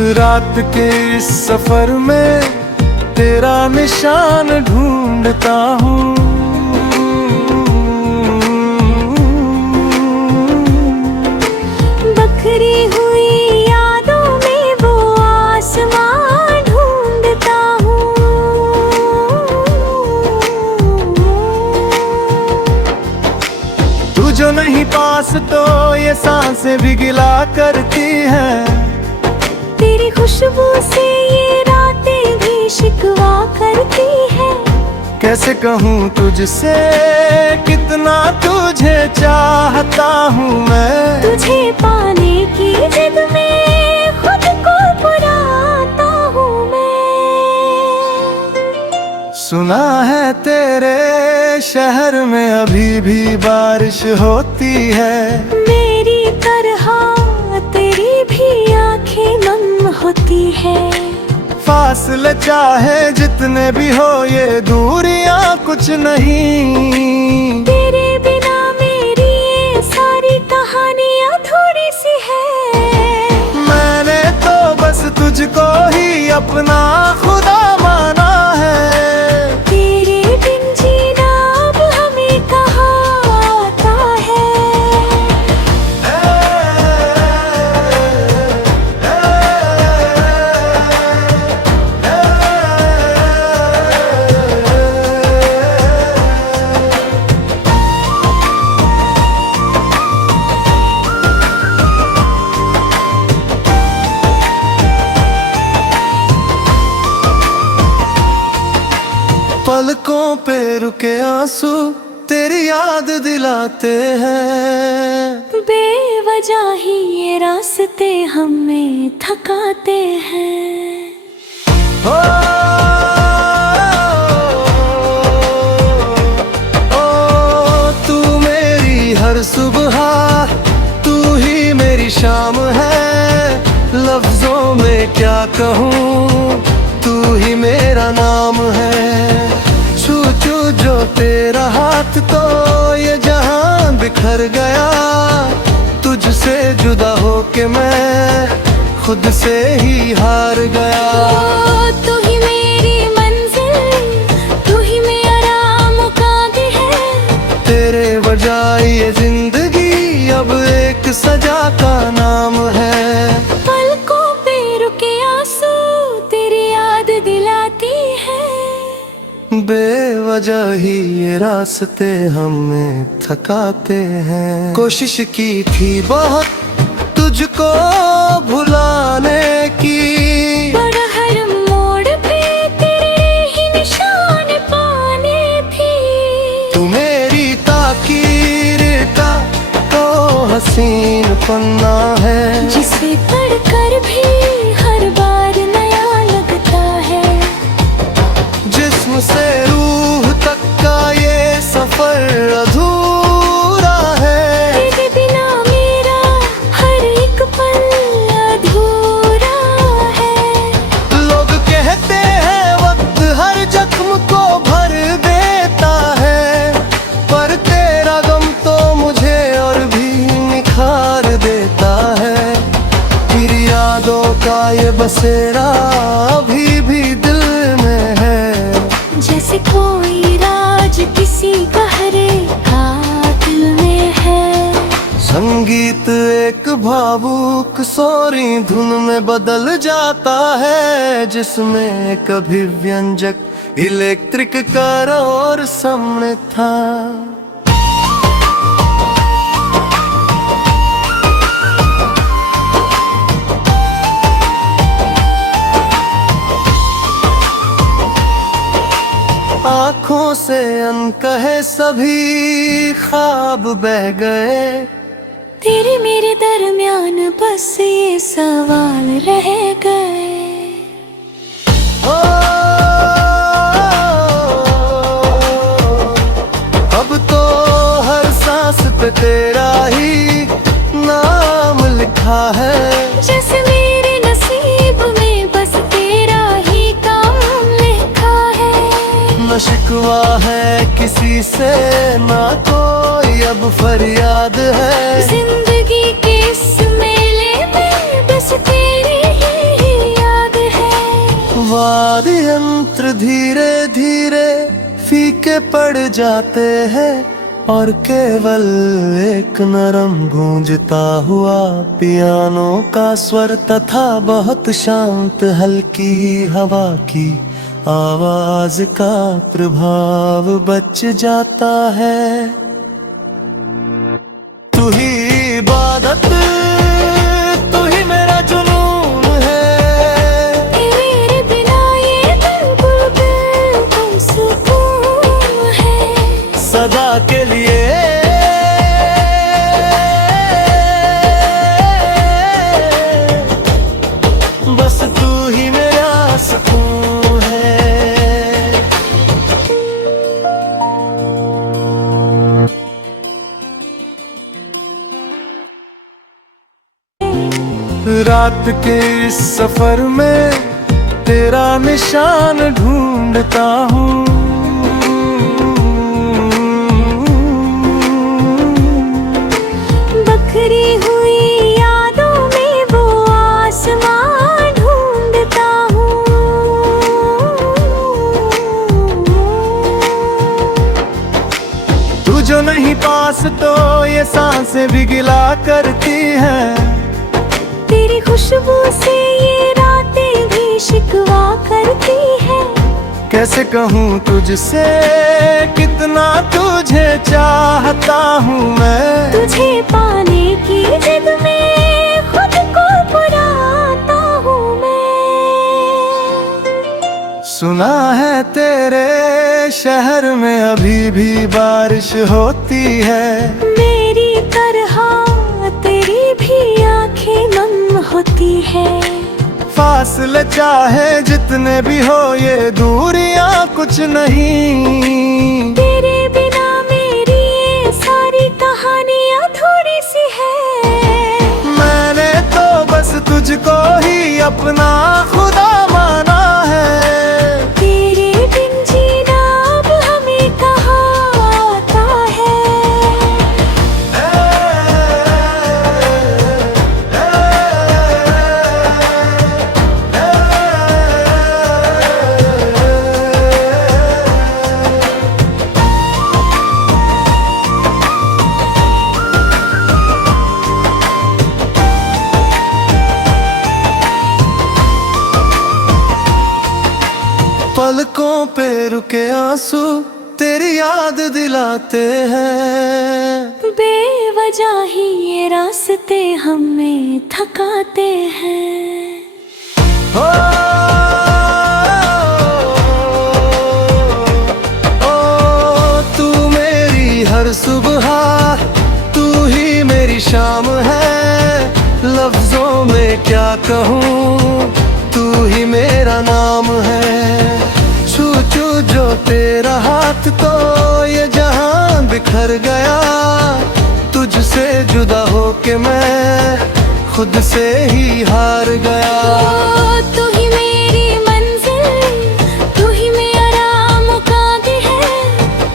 रात के इस सफर में तेरा निशान ढूंढता हूँ। बखरी हुई यादों में वो आसमां ढूंढता हूँ। तू जो नहीं पास तो ये सांसें भी गिला करती हैं। तेरी खुशबू से ये रातें भी शिकवा करती है। कैसे कहूँ तुझसे कितना तुझे चाहता हूँ मैं। तुझे पाने की जिद में खुद को बुलाता हूँ मैं। सुना है तेरे शहर में अभी भी बारिश होती है। मेरी तरह तेरी भी आंखें नम होती है। फासले चाहे जितने भी हो ये दूरियां कुछ नहीं। तेरे बिना मेरी ये सारी कहानियां थोड़ी सी है। मैंने तो बस तुझको ही अपना खुदा माना है। तेरे बिन जीना अब हमें कहाँ आता है। पलकों पे रुके आंसू तेरी याद दिलाते हैं। बेवजह ही ये रास्ते हमें थकाते हैं। ओ, ओ, तू मेरी हर सुबह, तू ही मेरी शाम है। लफ्जों में क्या कहूँ, तू ही मेरा नाम है। छू छू जो तेरा हाथ तो ये जहां बिखर गया। तुझसे जुदा होके मैं खुद से ही हार गया। तू ही मेरी मंजिल, तू ही मेरा मुकाम है। तेरे बजाय ये जिंदगी अब एक सजा का नाम है। पलकों पे रुके आंसू तेरी याद दिलाती है। बेवजह ही ये रास्ते हमें थकाते हैं। कोशिश की थी बहुत तुझको भुलाने की। पर हर मोड़ पे तेरे ही निशान पाने थी। तू मेरी ताकीर का तो हसीन पन्ना है। जिसे पढ़कर भी हर बार नया लगता है। जिस्म से रूह तक का ये सफर अधूरा है। तेरे बिना मेरा हर एक पल अधूरा है। लोग कहते हैं वक्त हर जख्म को भर देता है। पर तेरा गम तो मुझे और भी निखार देता है। फिर यादों का ये बसेरा अभी भी दिल में है। जैसे कोई राज किसी गहरे कातिल में है। संगीत एक भावुक सोरी धुन में बदल जाता है। जिसमें कभी व्यंजक इलेक्ट्रिक कार और सामने था। आँखों से अनकहे सभी ख्वाब बह गए। तेरे मेरे दरमियान बस ये सवाल रह गए। ओ, अब तो हर सांस पे तेरा ही नाम लिखा है। जैसे मेरे नसीब में बस तेरा ही काम लिखा है। न शिकवा है किसी से, ना कोई अब फरियाद है। जिंदगी के इस मेले में बस तेरी ही वाद्य यंत्र धीरे धीरे फीके पड़ जाते हैं और केवल एक नरम गूंजता हुआ पियानो का स्वर तथा बहुत शांत हल्की हवा की आवाज का प्रभाव बच जाता है। तू ही इबादत, तू ही मेरा जुनून है। तेरे बिना ये बिल्कुल सुकून है। सदा के लिए बस तू ही मेरा सुकून है। रात के इस सफर में तेरा निशान ढूंढता हूँ। बखरी हुई यादों में वो आसमां ढूंढता हूँ। तू जो नहीं पास तो ये सांसें भी गिला करती हैं। तेरी खुशबू से ये रातें भी शिकवा करती है। कैसे कहूँ तुझसे कितना तुझे चाहता हूँ मैं। तुझे पाने की जिद में खुद को बुलाता हूँ मैं। सुना है तेरे शहर में अभी भी बारिश होती है। मेरी तरह तेरी भी आंखें नम होती है। फासले चाहे जितने भी हो ये दूरियां कुछ नहीं। तेरे बिना मेरी ये सारी कहानी अधूरी सी है। मैंने तो बस तुझको ही अपना खुदा माना है। तेरे बिन जीना अब हमें कहाँ आता है। पलकों पे रुके आंसू तेरी याद दिलाते हैं। बेवजह ही ये रास्ते हमें थकाते हैं। ओ, ओ, तू मेरी हर सुबह, तू ही मेरी शाम है। लफ्जों में क्या कहूँ, तू ही मेरा नाम है। छू छू जो तेरा हाथ तो ये जहां बिखर गया। तुझसे जुदा होके मैं खुद से ही हार गया। तू ही मेरी मंजिल, तू ही मेरा मुकाम है।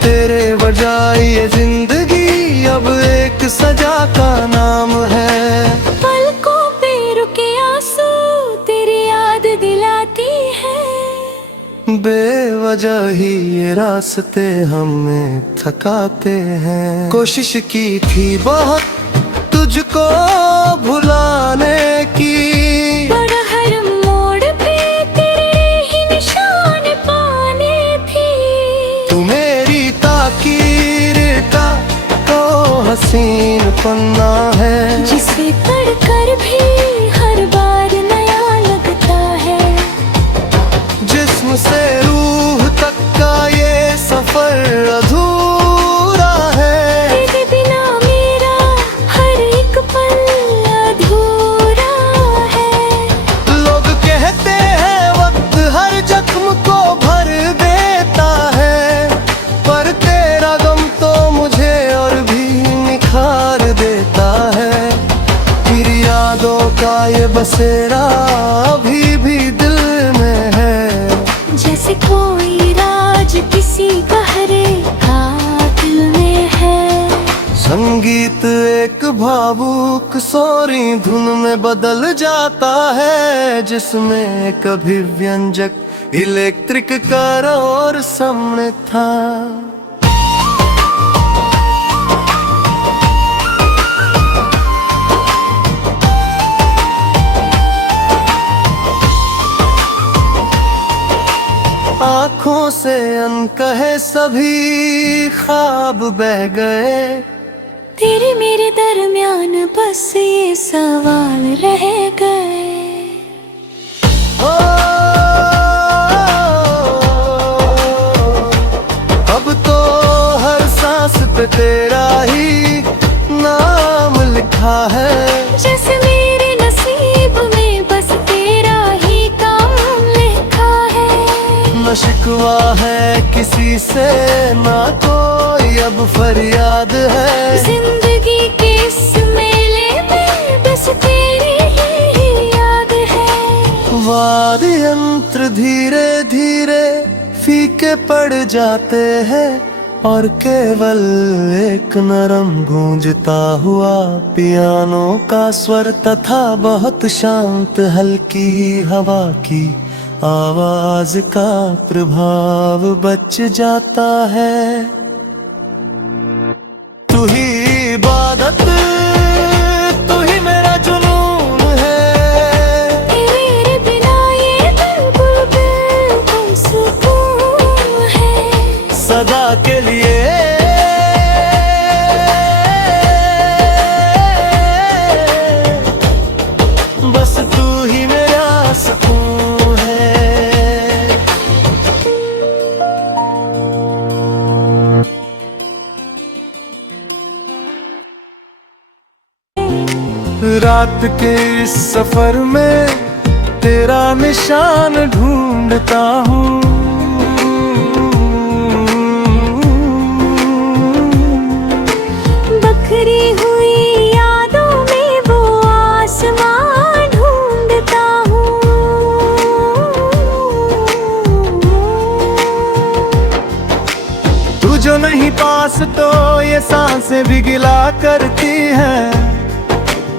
तेरे वजह ये जिंदगी अब एक सजा का नाम है। पलकों पे रुके आंसू तेरी याद दिलाती है। बेवजह ही ये रास्ते हमें थकाते हैं। कोशिश की थी बहुत तुझको भुलाने की। पर हर मोड़ पे तेरे ही निशान पाने थी। तू मेरी ताकीर का तो हसीन पन्ना है। जिसे पढ़कर भी हर बार नया लगता है। जिस्म से रूह तक का ये सफर अधूरा है। तेरे बिना मेरा हर एक पल अधूरा है। लोग कहते हैं वक्त हर जख्म को भर देता है। पर तेरा गम तो मुझे और भी निखार देता है। फिर यादों का ये बसेरा अभी भी दिल में है। जैसे कोई राज किसी गहरे कातिल में है। संगीत एक भावुक सोरी धुन में बदल जाता है। जिसमें कभी व्यंजक इलेक्ट्रिक कार और सामने था। आँखों से अनकहे सभी ख्वाब बह गए, तेरे मेरे दरमियान बस ये सवाल रह गए। ओ, अब तो हर सांस पे तेरा ही नाम लिखा है। जैसे मेरे नसीब में बस तेरा ही काम लिखा है। न शिकवा है किसी से, ना कोई अब फरियाद है। जिंदगी के इस मेले में बस तेरी ही याद है। वाद्य यंत्र धीरे धीरे फीके पड़ जाते हैं और केवल एक नरम गूंजता हुआ पियानो का स्वर तथा बहुत शांत हल्की हवा की आवाज का प्रभाव बच जाता है। तू ही इबादत, तू ही मेरा जुनून है। तेरे बिना ये बिल्कुल सुकून है। सदा के लिए बस तू ही मेरा सुकून है। रात के इस सफर में तेरा निशान ढूंढता हूँ। बखरी हुई यादों में वो आसमां ढूंढता हूँ। तू जो नहीं पास तो ये सांसें भी गिला करती हैं।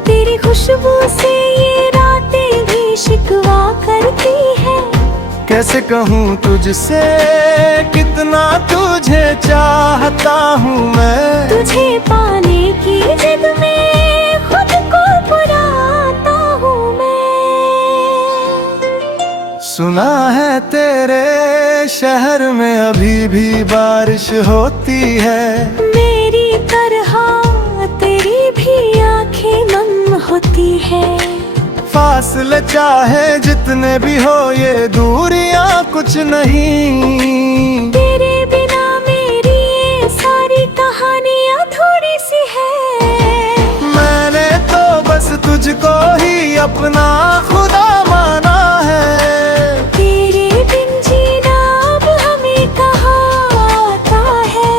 तेरी खुशबू से ये रातें भी शिकवा करती है। कैसे कहूँ तुझसे कितना तुझे चाहता हूँ मैं। तुझे पाने की जिद में खुद को बुलाता हूँ मैं। सुना है तेरे शहर में अभी भी बारिश होती है। मेरी तरह तेरी भी आंखें नम होती है। फासले चाहे जितने भी हो ये दूरियां कुछ नहीं। तेरे बिना मेरी ये सारी कहानी अधूरी सी है। मैंने तो बस तुझको ही अपना खुदा माना है। तेरे बिन जीना अब हमें कहाँ आता है।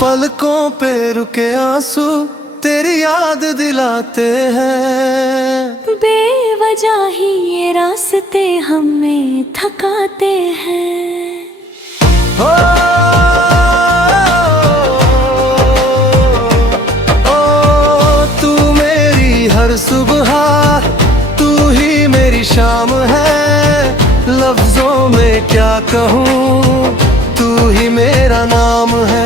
पलकों पे रुके आंसू तेरी याद दिलाते हैं। बेवजह ही ये रास्ते हमें थकाते हैं। ओ, ओ, तू मेरी हर सुबह, तू ही मेरी शाम है। लफ्जों में क्या कहूँ, तू ही मेरा नाम है।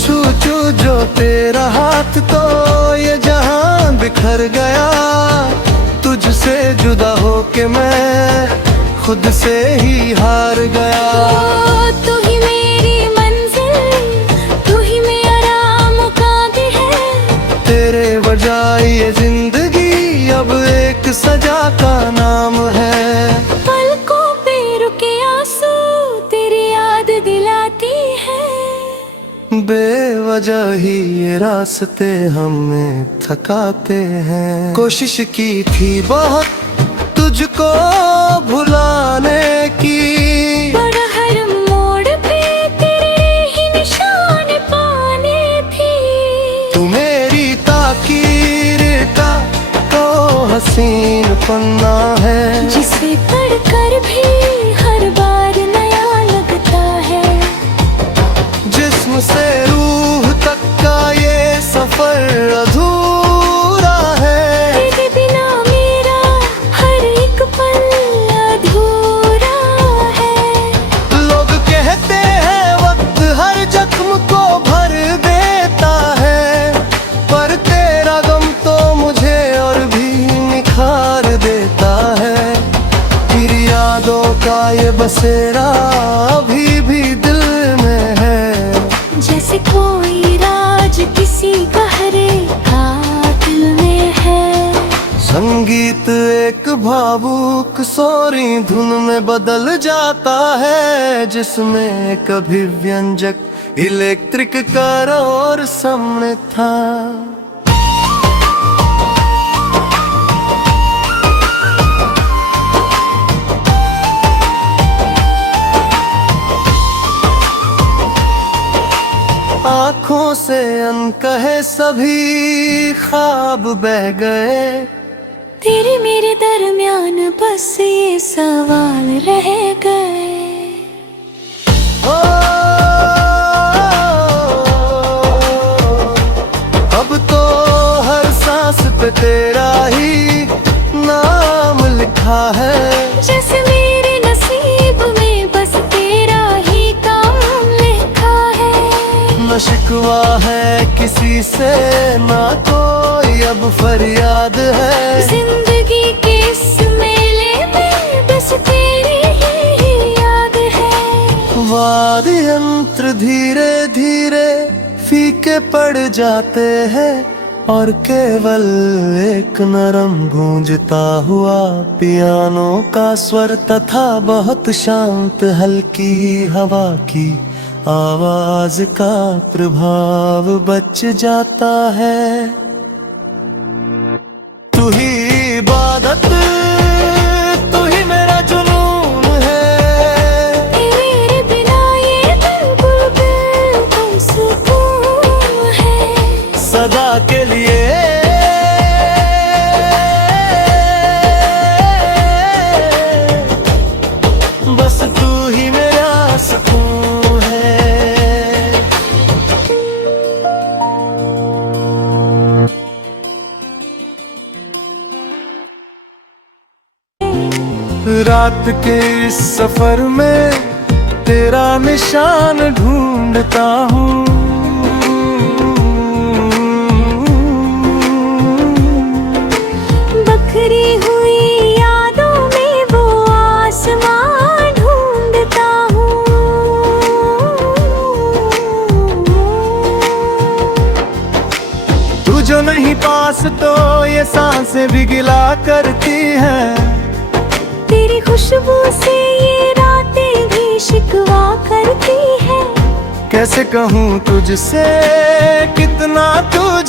छू छू जो तेरा हाथ तो ये जहां बिखर गया। तुझसे जुदा होके मैं खुद से ही हार गया। तू ही मेरी मंजिल, तू ही मेरा मुकाम है। तेरे वजह ये जिंदगी अब एक सजा का नाम है। पलकों पे रुके आंसू तेरी याद दिलाती है। बेवजह ही ये रास्ते हमें थकाते हैं। कोशिश की थी बहुत तुझको भुलाने की, पर हर मोड़ पे तेरे हसीन पन्ना है, जिसे पढ़कर भी हर बार नया लगता है। जिस्म से रूह तक का ये सफर अधूरा है, तेरे बिना मेरा हर एक पल अधूरा है। लोग कहते हैं वक्त हर जख्म को भर देता है, पर तेरा गम तो मुझे और भी निखार देता है। फिर यादों का ये बसेरा अभी भी दिल में है, जैसे कोई राज किसी गहरे कातिल में है। संगीत एक भावुक सोरी धुन में बदल जाता है, जिसमें कभी व्यंजक इलेक्ट्रिक कर और सामने था। आँखों से अनकहे सभी ख्वाब बह गए, तेरे मेरे दरमियान बस ये सवाल रह गए। ओ, अब तो हर सांस पे तेरा ही नाम लिखा है, जैसे मेरे नसीब में बस तेरा ही काम लिखा है। न शिकवा है किसी से ना कोई अब फरियाद है, जिंदगी के इस मेले में बस तेरी ही याद है। वाद्य यंत्र धीरे धीरे फीके पड़ जाते हैं, और केवल एक नरम गूंजता हुआ पियानो का स्वर तथा बहुत शांत हल्की हवा की आवाज का प्रभाव बच जाता है। तू ही इबादत, तू ही मेरा जुनून है, तेरे बिना ये बिल्कुल तुम सुकून है। सदा के लिए बस तू ही मेरा सुकून है। रात के इस सफर में तेरा निशान ढूंढता हूँ, बखरी हुई यादों में वो आसमां ढूंढता हूँ। तू जो नहीं पास तो ये सांसें भी गिला करती हैं, तेरी खुशबू से ये रातें भी शिकवा करती है। कैसे कहूँ तुझसे कितना तुझ